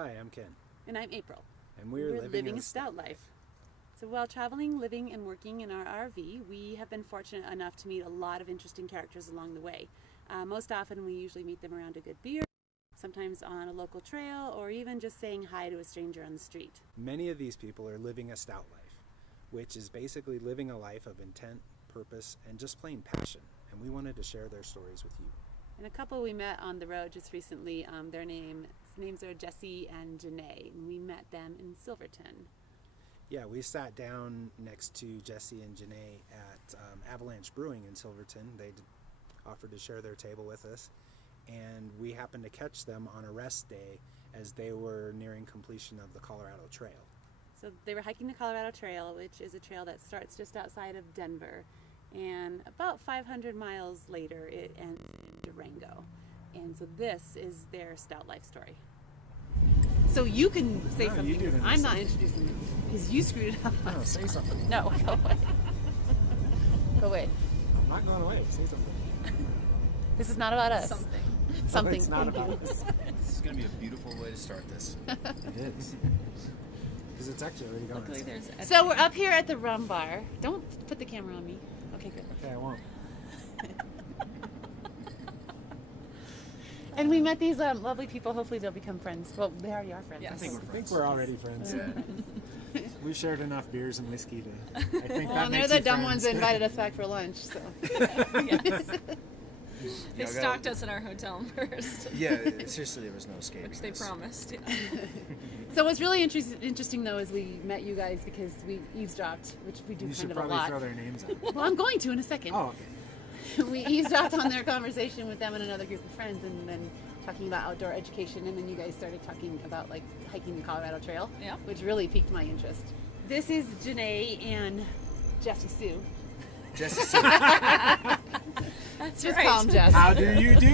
Hi, I'm Ken. And I'm April. And we're living a Stout life. So while traveling, living, and working in our RV, we have been fortunate enough to meet a lot of interesting characters along the way. Most often we usually meet them around a good beer, sometimes on a local trail, or even just saying hi to a stranger on the street. Many of these people are living a Stout life, which is basically living a life of intent, purpose, and just plain passion. And we wanted to share their stories with you. And a couple we met on the road just recently, their names are Jesse and Janae, and we met them in Silverton. Yeah, we sat down next to Jesse and Janae at Avalanche Brewing in Silverton. They offered to share their table with us, and we happened to catch them on a rest day as they were nearing completion of the Colorado Trail. So they were hiking the Colorado Trail, which is a trail that starts just outside of Denver, and about 500 miles later it ends in Durango. And so this is their Stout life story. So you can say something. You do I'm not introducing them because you screwed it up. No, say something. No, go away. Go away. I'm not going away. Say something. This is not about us. Something. It's not about us. This is going to be a beautiful way to start this. It is. Because it's actually already going. Luckily there's So we're up here at the rum bar. Don't put the camera on me. Okay, good. Okay, I won't. And we met these lovely people. Hopefully they'll become friends. Well, they already are friends. Yes. I think we're already friends. Yeah. We've shared enough beers and whiskey to. I think Well, that and makes they're you the dumb friends. ones that invited us back for lunch. So. They stalked us at our hotel first, Yeah, seriously, there was no escape. which they promised. So what's really interesting though is we met you guys because we eavesdropped, which we do You kind should of a probably lot. throw their names out. Well, I'm going to in a second. Oh, okay. We eavesdropped on their conversation with them and another group of friends, and then talking about outdoor education, and then you guys started talking about like hiking the Colorado Trail, Yeah. which really piqued my interest. This is Janae and Jesse Sue. Just That's Just right. call him Jess. How do you do?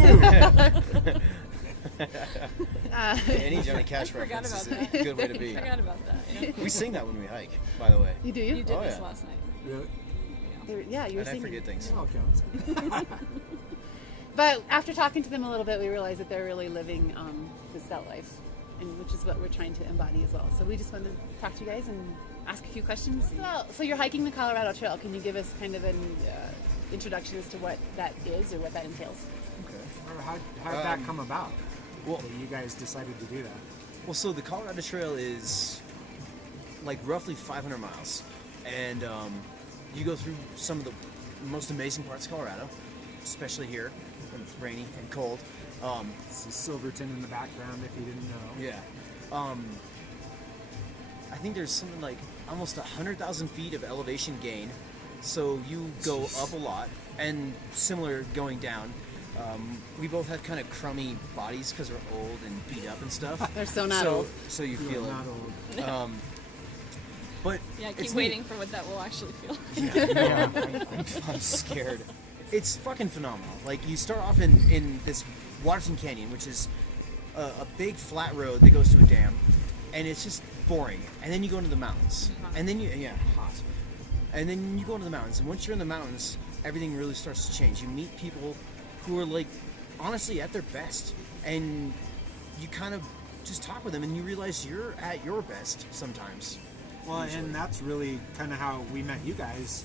any Johnny Cash forgot reference is about a good way to I be. forgot about that. Yeah. We sing that when we hike, by the way. You do? You did Oh, this yeah. last night. Really? Yeah, you were And I singing. forget things. It all counts. But after talking to them a little bit, we realized that they're really living the Stout life, and which is what we're trying to embody as well. So we just wanted to talk to you guys and ask a few questions. So you're hiking the Colorado Trail. Can you give us kind of an introduction as to what that is or what that entails? Or how did that come about? Well- That you guys decided to do that. Well, so the Colorado Trail is like roughly 500 miles, and you go through some of the most amazing parts of Colorado, especially here when it's rainy and cold. This is Silverton in the background, if you didn't know. Yeah. I think there's something like almost 100,000 feet of elevation gain, so you go up a lot, and similar going down. We both have kind of crummy bodies because we're old and beat up and stuff. They're so not old. So you You're feel it. not old. But Yeah, it's keep neat. waiting for what that will actually feel. Yeah. I'm scared. It's fucking phenomenal. Like, you start off in this Waterton Canyon, which is a big flat road that goes to a dam, and it's just boring. And then you go into the mountains, and then hot. And then you go into the mountains, and once you're in the mountains, everything really starts to change. You meet people who are like, honestly, at their best, and you kind of just talk with them, and you realize you're at your best sometimes. Well, Usually. and that's really kind of how we met you guys.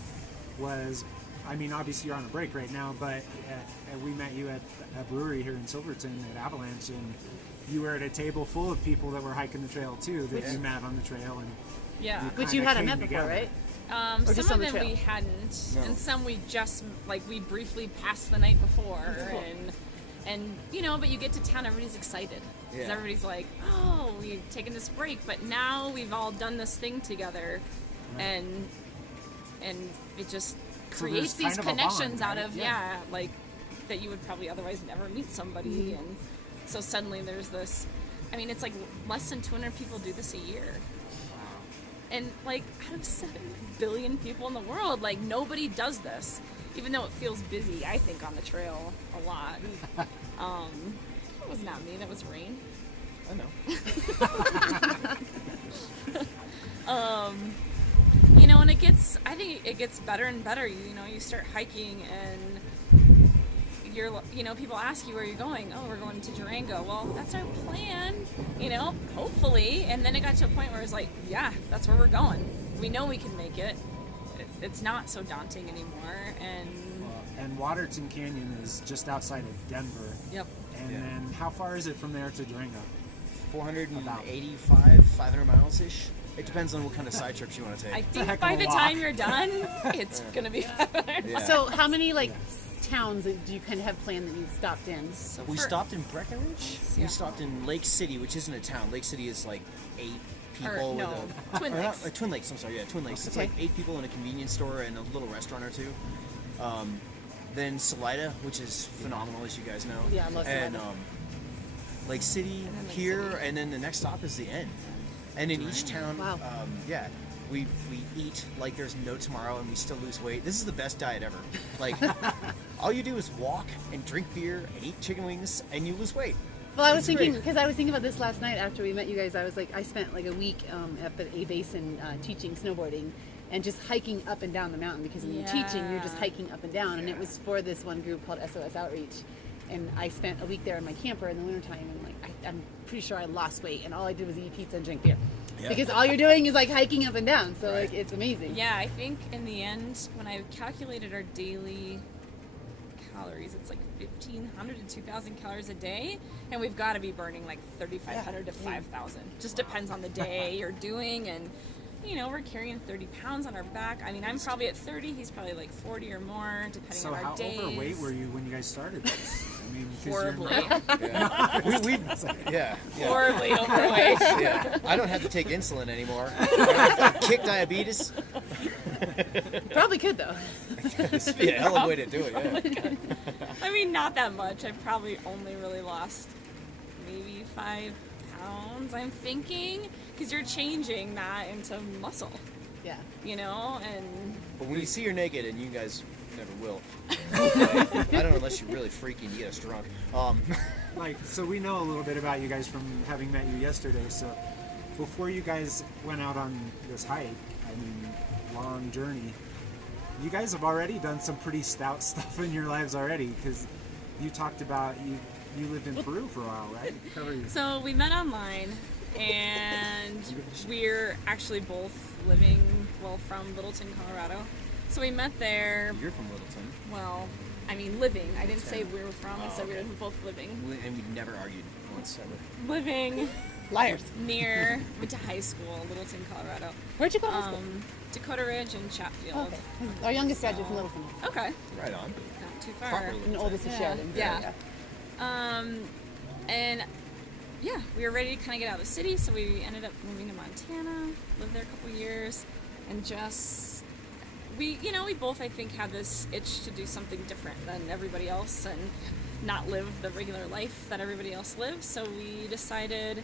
Was, I mean, obviously you're on a break right now, but we met you at a brewery here in Silverton at Avalanche, and you were at a table full of people that were hiking the trail too, that you met on the trail, and Yeah. Which you kinda hadn't came met before, together. right? Some just on of the them trail? we hadn't, No. and some we just we briefly passed the night before, cool. and you know, but you get to town, everybody's excited because Yeah. everybody's like, oh, we've taken this break, but now we've all done this thing together, and it just So creates there's these kind of a bond, connections out right? of Yeah. like that you would probably otherwise never meet somebody, and so suddenly there's this. I mean, it's like less than 200 people do this a year. And like out of 7 billion people in the world, like nobody does this, even though it feels busy. I think on the trail a lot. It was not me. That was rain. I know. You know, and I think it gets better and better. You know, you start hiking and people ask you where you're going. Oh, we're going to Durango. Well, that's our plan, hopefully. And then it got to a point where it's like, yeah, that's where we're going. We know we can make it. It's not so daunting anymore. And Waterton Canyon is just outside of Denver. Yep. And then how far is it from there to Durango? 485, 500 miles ish. It depends on what kind of side trips you want to take. I think by the time you're done, it's gonna be better. Yeah. So how many towns do you kind of have planned that you've stopped in? So We for- stopped in Breckenridge. Yeah. We stopped in Lake City, which isn't a town. Lake City is like 8 people Or, with no, a Twin or Lakes. Twin Lakes. I'm sorry, yeah, Twin Lakes. It's Okay. like 8 people in a convenience store and a little restaurant or two. Then Salida, which is phenomenal, as you guys know. Yeah, I love And Salida. Lake City And then Lake here, City. and then the next stop is the end. And in each town, Wow. we eat like there's no tomorrow, and we still lose weight. This is the best diet ever. Like, all you do is walk and drink beer and eat chicken wings, and you lose weight. Well, I was It's thinking, great. because I was thinking about this last night after we met you guys. I was like, I spent like a week up at A Basin teaching snowboarding and just hiking up and down the mountain, because when you're teaching, you're just Yeah. hiking up and down. And it was for this one group called SOS Outreach. And I spent a week there in my camper in the wintertime, and I'm pretty sure I lost weight, and all I did was eat pizza and drink beer. Yeah. Because all you're doing is like hiking up and down, so Right. like it's amazing. Yeah, I think in the end, when I calculated our daily calories, it's like 1,500 to 2,000 calories a day, and we've got to be burning like 3,500 to 5,000. Just depends on the day you're doing, and we're carrying 30 pounds on our back. I mean, I'm probably at 30, he's probably like 40 or more, depending So on our how days. overweight were you when you guys started this? I mean, 'cause Horribly, we yeah. horribly overweight. Yeah, I don't have to take insulin anymore. Kick diabetes. Probably could though. Yeah, hell of a way to do it. Yeah. I mean, not that much. I've probably only really lost maybe 5 pounds, I'm thinking, because you're changing that into muscle, Yeah. and But when you see you're naked, and you guys never will, I don't know unless you're really freaky and you get us drunk. So we know a little bit about you guys from having met you yesterday. So before you guys went out on this hike, I mean, long journey, you guys have already done some pretty stout stuff in your lives already, because you talked about you lived in Peru for a while, right? So we met online, and we're actually both living, from Littleton, Colorado. So we met there. You're from Littleton, Well, I mean, living. I didn't say we were from. I said we okay. were both living. and we never argued once ever. Living Liars. near, went to high school, Littleton, Colorado. Where'd you go to high school? Dakota Ridge and Chatfield. Okay. Our youngest graduate from Littleton. Okay. Right on. Not too far. Properly. And the oldest is Yeah. Sheridan. so, Yeah. And yeah, we were ready to kind of get out of the city, so we ended up moving to Montana, lived there a couple years, and just we both, I think, had this itch to do something different than everybody else and not live the regular life that everybody else lives. So we decided,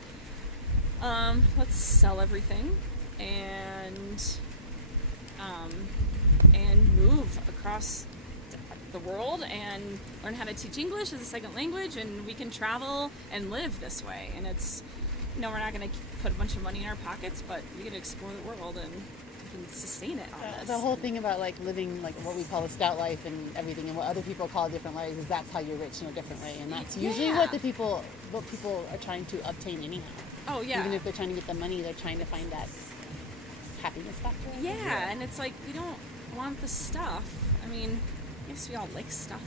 let's sell everything and move across the world and learn how to teach English as a second language, and we can travel and live this way. And it's, we're not going to put a bunch of money in our pockets, but we get to explore the world and we can sustain it on this. The whole thing about living what we call a stout life and everything, and what other people call different lives, is that's how you're rich in a different way, and that's usually Yeah. what people are trying to obtain anyhow. Oh yeah. Even if they're trying to get the money, they're trying to find that happiness factor. I guess. Yeah, and it's like, we don't want the stuff. I mean, yes, we all like stuff.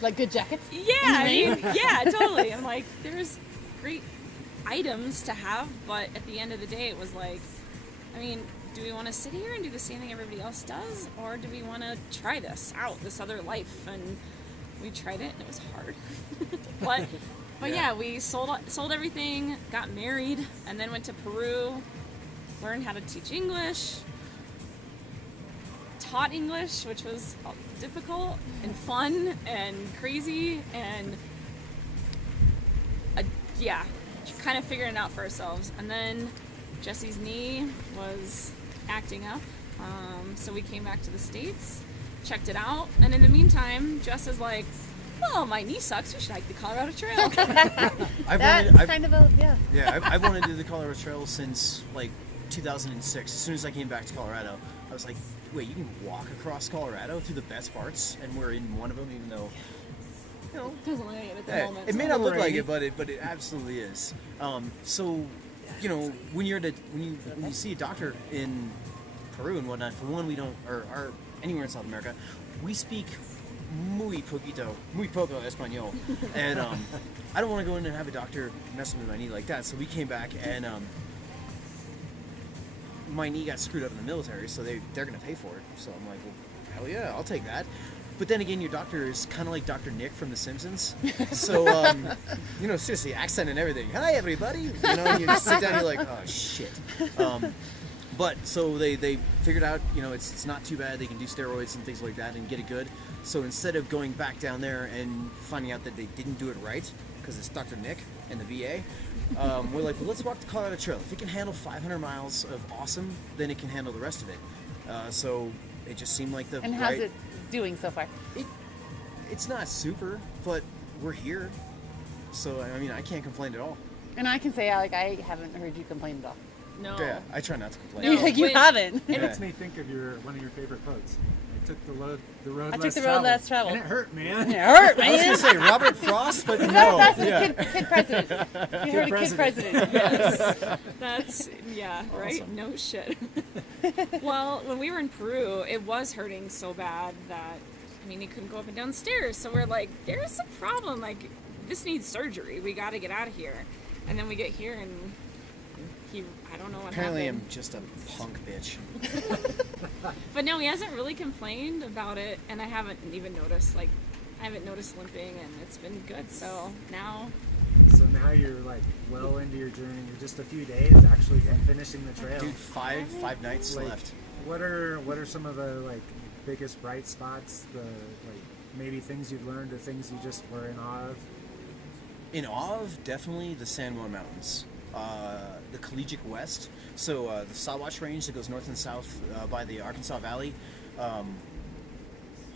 Like good jackets. Yeah, I mean, yeah, totally. I'm like, there's great items to have, but at the end of the day, it was like, I mean, do we want to sit here and do the same thing everybody else does, or do we want to try this out, this other life? And we tried it, and it was hard. but yeah, we sold everything, got married, and then went to Peru, learned how to teach English, taught English, which was difficult and fun and crazy, and kind of figuring it out for ourselves. And then Jesse's knee was acting up, so we came back to the States, checked it out, and in the meantime, Jess is like, well, my knee sucks, we should hike the Colorado Trail. I've wanted to do the Colorado Trail since like 2006. As soon as I came back to Colorado, I was like, wait, you can walk across Colorado through the best parts, and we're in one of them, even though you know, Doesn't look like it at the yeah, moment. it may so- not look like Right. it, but it absolutely is. So, you know, when you see a doctor in Peru and whatnot, for one, we don't, or anywhere in South America, we speak muy poco español, and I don't want to go in and have a doctor messing with my knee like that. So we came back and my knee got screwed up in the military, so they're gonna pay for it. So I'm like, well, hell yeah, I'll take that. But then again, your doctor is kind of like Dr. Nick from The Simpsons. So, you know, seriously, accent and everything. Hi, everybody. You know, and you just sit down, you're like, oh, shit. But so they figured out, you know, it's not too bad. They can do steroids and things like that and get it good. So instead of going back down there and finding out that they didn't do it right, because it's Dr. Nick and the VA, we're like, well, let's walk the Colorado Trail. If it can handle 500 miles of awesome, then it can handle the rest of it. So it just seemed like the And how's it doing so far? It's not super, but we're here. So, I mean, I can't complain at all. And I can say, like, I haven't heard you complain at all. No. Yeah, I try not to complain. No. Like, you when- haven't. It Yeah. makes me think of one of your favorite quotes. I took the road I less took the road less traveled. and it hurt, man. It hurt, I was man. going to say Robert Frost, but no. That's a Yeah. kid president. You heard a kid president. Yes. That's, yeah, right? Awesome. No shit. Well, when we were in Peru, it was hurting so bad that, I mean, he couldn't go up and down stairs. So we're like, there's a problem. Like, this needs surgery. We got to get out of here. And then we get here and I don't know what Apparently happened. I'm just a punk bitch. But no, he hasn't really complained about it. And I haven't even noticed, like, I haven't noticed limping and it's been good. So now, So now you're like well into your journey. You're just a few days actually from finishing the trail. Dude, five nights Like, left. What are some of the like biggest bright spots? The like maybe things you've learned or things you just were in awe of? In awe of, definitely the San Juan Mountains. The Collegiate West. So the Sawatch Range that goes north and south by the Arkansas Valley.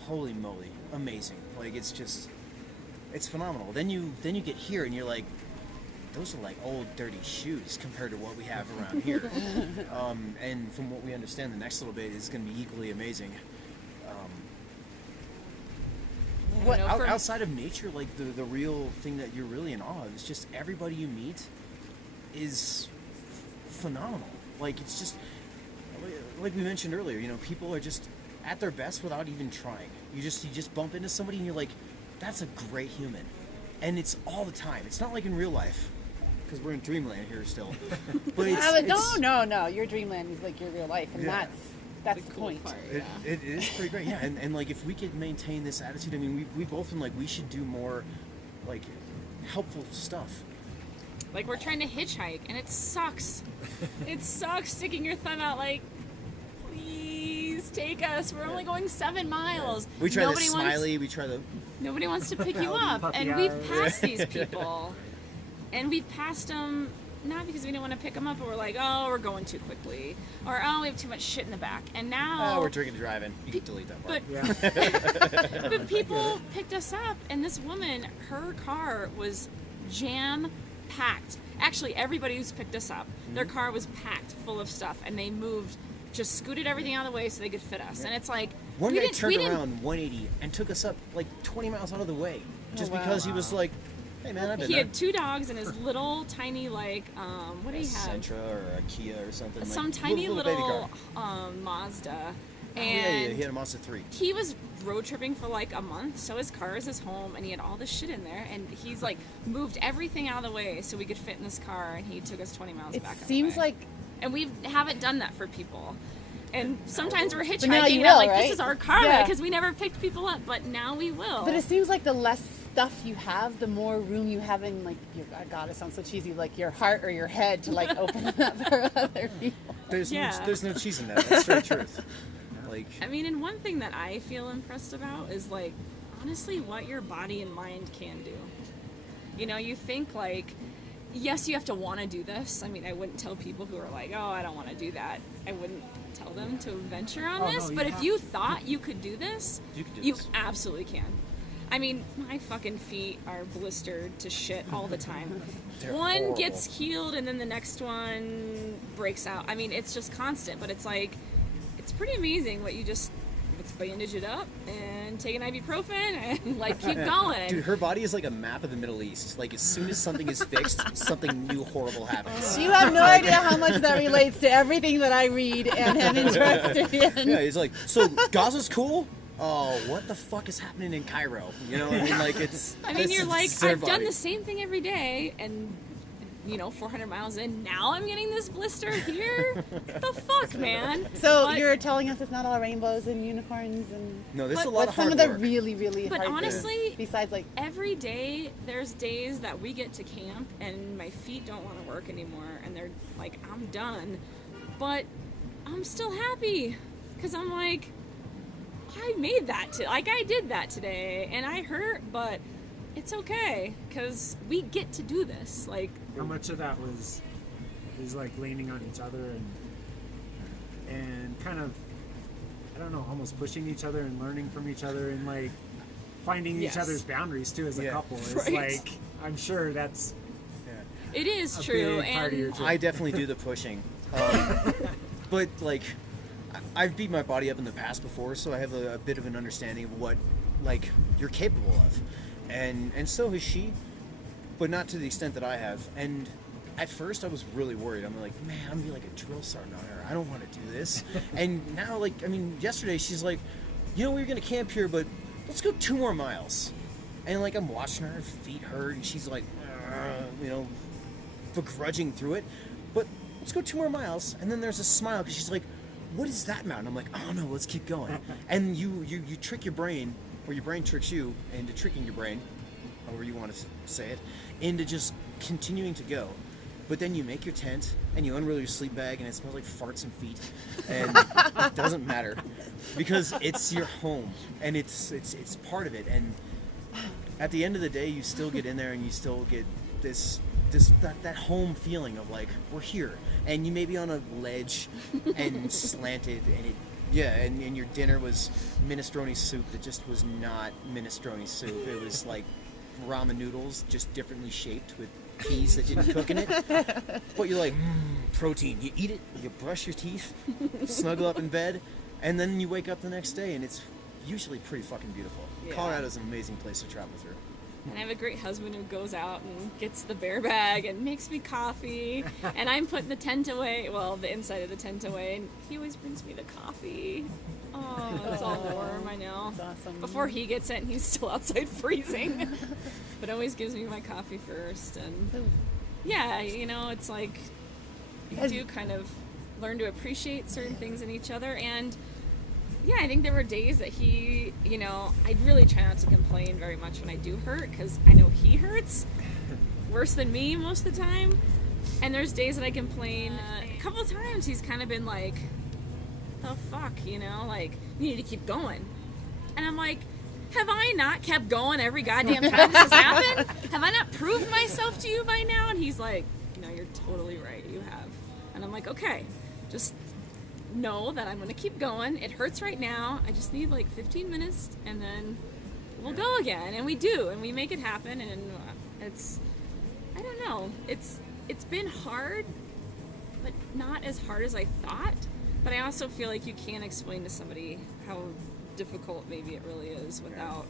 Holy moly, amazing! Like it's phenomenal. Then you get here and you're like, those are like old dirty shoes compared to what we have around here. And from what we understand, the next little bit is going to be equally amazing. I don't know, for- Outside of nature, like the real thing that you're really in awe of is just everybody you meet is phenomenal. Like it's just like we mentioned earlier, you know, people are just at their best without even trying. You just bump into somebody and you're like, that's a great human, and it's all the time. It's not like in real life because we're in dreamland here still. But No. Your dreamland is like your real life, and Yeah. that's the cool point. part, yeah. it is pretty great, yeah. And like if we could maintain this attitude, I mean, we've both been like, we should do more like helpful stuff. Like, we're trying to hitchhike, and it sucks. It sucks sticking your thumb out like, please take us. We're only going 7 miles. We try Nobody the smiley. We try the. Nobody wants to pick you up. Puppy And eyes. we've passed these people. And we've passed them, not because we didn't want to pick them up, but we're like, oh, we're going too quickly. Or, oh, we have too much shit in the back. And now... Oh, we're drinking and driving. You can delete that part. But Yeah. But people picked us up, and this woman, her car was jam-packed. Actually, everybody who's picked us up, their car was packed full of stuff, and they moved, just scooted everything out of the way so they could fit us. And it's like, One we guy didn't- turned we didn't- around 180 and took us up like 20 miles out of the way, just wow. because he was like, "Hey man, I've been He there." had 2 dogs and his little tiny, like, what do A you have? Sentra or a Kia or something. like, Some tiny baby little car. Mazda. Oh, And yeah, he had a Mazda 3. he was road tripping for like a month, so his car is his home, and he had all this shit in there, and he's like moved everything out of the way so we could fit in this car, and he took us 20 miles It back. on the seems way. like and we haven't done that for people. And sometimes we're now hitchhiking, you and I'm will, like, right? this is our karma, Yeah. because we never picked people up, but now we will. But it seems like the less stuff you have, the more room you have in, like, your, God, it sounds so cheesy, like your heart or your head to, like, open up for other people. There's Yeah. there's no cheese in that. That's straight truth. Like, I mean, and one thing that I feel impressed about is, like, honestly, what your body and mind can do. You know, you think, like, yes, you have to want to do this. I mean, I wouldn't tell people who are like, oh, I don't want to do that. I wouldn't tell them to venture on Oh, this. no, But you if have you to. thought you could do this, You could do you this. absolutely can. I mean, my fucking feet are blistered to shit all the time. They're One horrible. gets healed and then the next one breaks out. I mean, it's just constant, but it's like, it's pretty amazing what you just let's bandage it up and take an ibuprofen and like keep going. Dude, her body is like a map of the Middle East. Like as soon as something is fixed, something new horrible happens. You have no idea how much that relates to everything that I read and am interested in. Yeah, he's like, so Gaza's cool? Oh, what the fuck is happening in Cairo? You know what I mean? Like it's. I mean, you're like, it's their I've done body. the same thing every day, and 400 miles in, now I'm getting this blister here. What the fuck, man? So But- you're telling us it's not all rainbows and unicorns and No, there's a But lot what's of some hard of the work. really, really But hard honestly, things besides like every day there's days that we get to camp and my feet don't want to work anymore, and they're like, I'm done, but I'm still happy because I'm like, I made that I did that today, and I hurt, but it's okay because we get to do this. Like, How much of that was like leaning on each other and kind of, I don't know, almost pushing each other and learning from each other and like finding Yes. each other's boundaries too as a Yeah. couple. It's Right. like, I'm sure that's it is a true, big part of your and trip. I definitely do the pushing. But like, I've beat my body up in the past before, so I have a bit of an understanding of what like you're capable of, and so has she, but not to the extent that I have. And at first, I was really worried. I'm like, man, I'm gonna be like a drill sergeant on her. I don't want to do this. And now, like, I mean, yesterday she's like, we're gonna camp here, but let's go 2 more miles. And like, I'm watching her feet hurt, and she's like, begrudging through it. But let's go 2 more miles. And then there's a smile because she's like, what is that mountain? I'm like, oh no, let's keep going. And you trick your brain, or your brain tricks you into tricking your brain, however you want to say it, into just continuing to go. But then you make your tent and you unroll your sleep bag and it smells like farts and feet, and it doesn't matter because it's your home and it's part of it. And at the end of the day, you still get in there and you still get that home feeling of like, we're here. And you may be on a ledge and slanted, and and your dinner was minestrone soup that just was not minestrone soup. It was like ramen noodles, just differently shaped with peas that didn't cook in it. But you're like, protein. You eat it, you brush your teeth, snuggle up in bed, and then you wake up the next day and it's usually pretty fucking beautiful. Yeah. Colorado's an amazing place to travel through. And I have a great husband who goes out and gets the bear bag and makes me coffee. And I'm putting the tent away, well, the inside of the tent away, and he always brings me the coffee. Oh, it's all warm, I know. That's awesome. Before he gets it, and he's still outside freezing. But always gives me my coffee first. And yeah, it's like you do kind of learn to appreciate certain things in each other. And yeah, I think there were days that he, I really try not to complain very much when I do hurt, because I know he hurts worse than me most of the time. And there's days that I complain. A couple of times he's kind of been like, the fuck, like, you need to keep going. And I'm like, have I not kept going every goddamn time this has happened? Have I not proved myself to you by now? And he's like, no, you're totally right, you have. And I'm like, okay, just know that I'm going to keep going. It hurts right now. I just need like 15 minutes and then we'll go again. And we do, and we make it happen. And it's, I don't know, it's been hard, but not as hard as I thought. But I also feel like you can't explain to somebody how difficult maybe it really is without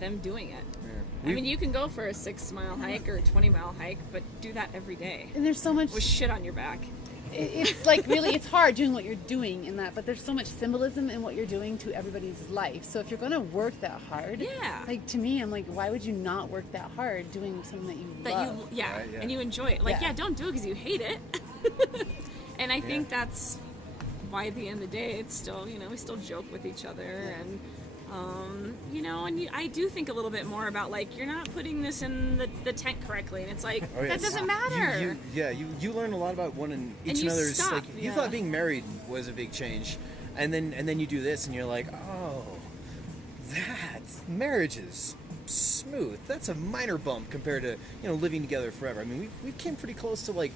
them doing it. Yeah. I mean, you can go for a 6-mile hike or a 20-mile hike, but do that every day And there's so much with shit on your back. it's like really it's hard doing what you're doing in that, but there's so much symbolism in what you're doing to everybody's life. So if you're going to work that hard, Yeah. like to me, I'm like, why would you not work that hard doing something that you That love? yeah, Right, yeah. and you enjoy it. Like, Yeah. yeah, don't do it because you hate it. And I think that's why at the end of the day, it's still, we still joke with each other, and I do think a little bit more about like, you're not putting this in the tent correctly, and it's like, Oh, that yes. doesn't matter. You learn a lot about one and each you another's. stop, Like you yeah. thought being married was a big change, and then you do this and you're like, oh, that marriage is smooth. That's a minor bump compared to living together forever. I mean, we've came pretty close to like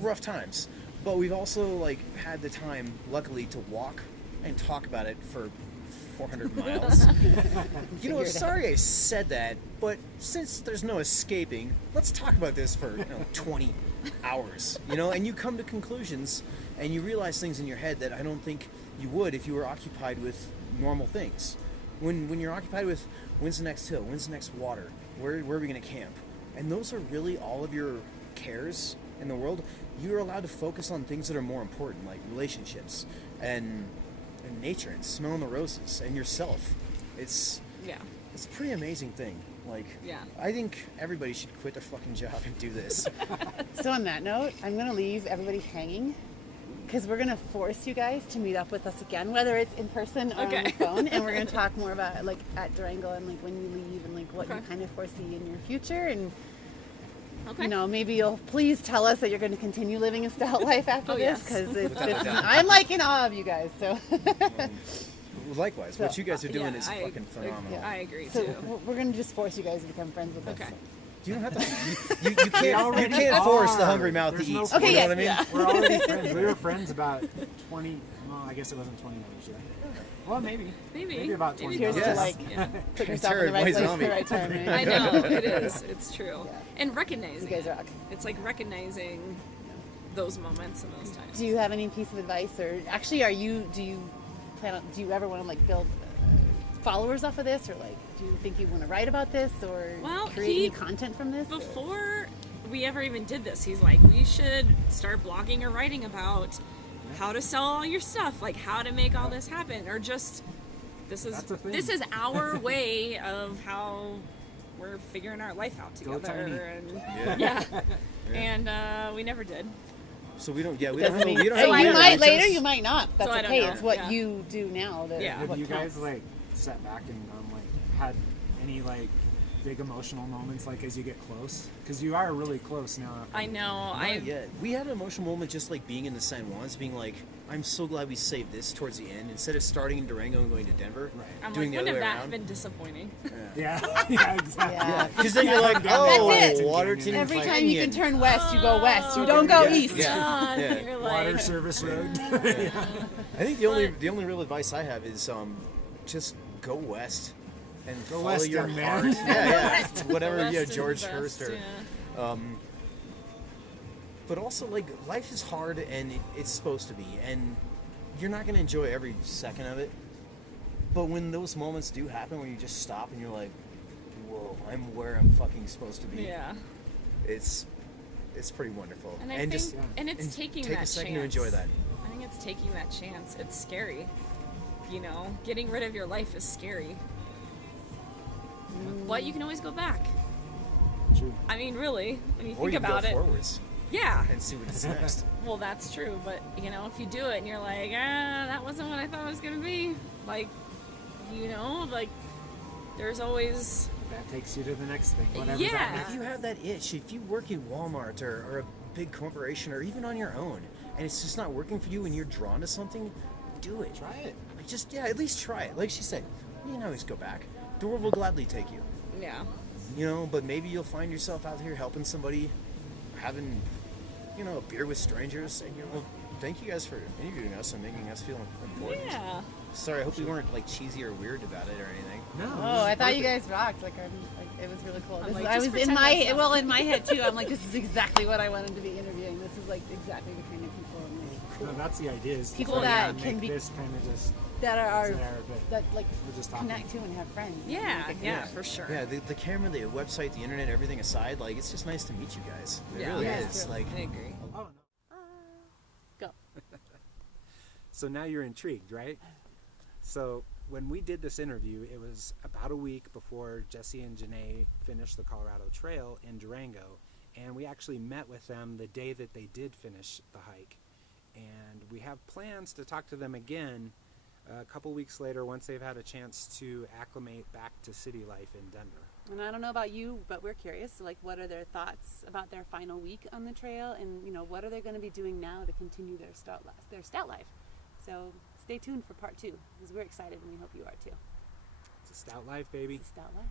rough times, but we've also like had the time, luckily, to walk and talk about it for 400 miles. Sorry I said that, but since there's no escaping, let's talk about this for 20 hours. And you come to conclusions and you realize things in your head that I don't think you would if you were occupied with normal things. When you're occupied with when's the next hill, when's the next water, where are we going to camp, and those are really all of your cares in the world, you're allowed to focus on things that are more important, like relationships and nature and smelling the roses and yourself. It's a pretty amazing thing. Like, I think everybody should quit their fucking job and do this. So on that note, I'm going to leave everybody hanging because we're going to force you guys to meet up with us again, whether it's in person or on the phone, and we're going to talk more about like at Durango and like when you leave and like what you kind of foresee in your future, and you know, maybe you'll please tell us that you're going to continue living a Stout life after this, because I'm like in awe of you guys. So likewise, what you guys are doing is fucking phenomenal. I agree too. So we're going to just force you guys to become friends with us. So. You don't have to. You can't force the hungry mouth to eat. No, okay, you know what I mean? We're already friends. We were friends about 20. Well, I guess it wasn't 20 minutes yet. Well, maybe about 20. Here's to like put yourself in the right place at the right time. Right? I know it is. It's true. And recognizing. You guys rock. It's like recognizing those moments and those times. Do you have any piece of advice, or actually, do you ever want to like build followers off of this, or like do you think you want to write about this or create any content from this? Before we ever even did this, he's like, we should start blogging or writing about how to sell all your stuff, like how to make all this happen, or just this is our way of how we're figuring our life out together. And we never did. So we don't. Yeah, we Doesn't don't. mean, We don't so have you might later, you might not. That's So I okay. don't know. It's what you do now. Have you guys like sat back and like had any like big emotional moments like as you get close? Because you are really close now. I know. We had an emotional moment just like being in the San Juans, being like, I'm so glad we saved this towards the end instead of starting in Durango and going to Denver. Right. I'm doing like, the wouldn't other have way that around. been disappointing? Yeah, exactly. Yeah. Because then you're like, That's it. Waterton Every Canyon. time you can turn west, you go west. You don't go east. Yeah. You're like, Water service road. I think the only real advice I have is just go west and follow west, your young heart. man. Yeah. Whatever, West is George the best, Hurst or. But also, like, life is hard and it's supposed to be, and you're not going to enjoy every second of it. But when those moments do happen, where you just stop and you're like, whoa, I'm where I'm fucking supposed to be. Yeah. It's pretty wonderful. And I think, it's taking take that a second chance. to enjoy that. I think it's taking that chance. It's scary. You know, getting rid of your life is scary. But you can always go back. True. I mean, really, when you Or think you about go it. forwards Yeah. and see what's next. Well, that's true. But, you know, if you do it and you're like, that wasn't what I thought it was going to be. Like, you know, like, there's always... That takes you to the next thing. Whatever's Yeah. that next. If you have that itch, if you work in Walmart or a big corporation or even on your own, and it's just not working for you and you're drawn to something, do it. Try it. Like at least try it. Like she said, you can always go back. The world will gladly take you. Yeah. You know, but maybe you'll find yourself out here helping somebody, having, a beer with strangers, and thank you guys for interviewing us and making us feel important. Yeah. Sorry, I hope we weren't like cheesy or weird about it or anything. No. Oh, I thought you guys rocked. Like, it was really cool. I'm like, I just was in pretend my that's not- in my head too. I'm like, this is exactly what I wanted to be interviewing. This is like exactly the kind of people I'm like, No, that's the idea. Is to People try that and can make be- this kind of just that are there, but that like we're just talking. connect to and have friends. Yeah, Make it yeah, connect. for sure. Yeah, the camera, the website, the internet, everything aside, like it's just nice to meet you guys. It Yeah. really Yeah, is. it's true. Like, I agree. Oh no. Go. So now you're intrigued, right? So when we did this interview, it was about a week before Jesse and Janae finished the Colorado Trail in Durango, and we actually met with them the day that they did finish the hike. And we have plans to talk to them again a couple weeks later once they've had a chance to acclimate back to city life in Denver. And I don't know about you, but we're curious. So, like, what are their thoughts about their final week on the trail, and what are they going to be doing now to continue their stout life? So stay tuned for part 2 because we're excited and we hope you are too. It's a stout life, baby. It's a stout life.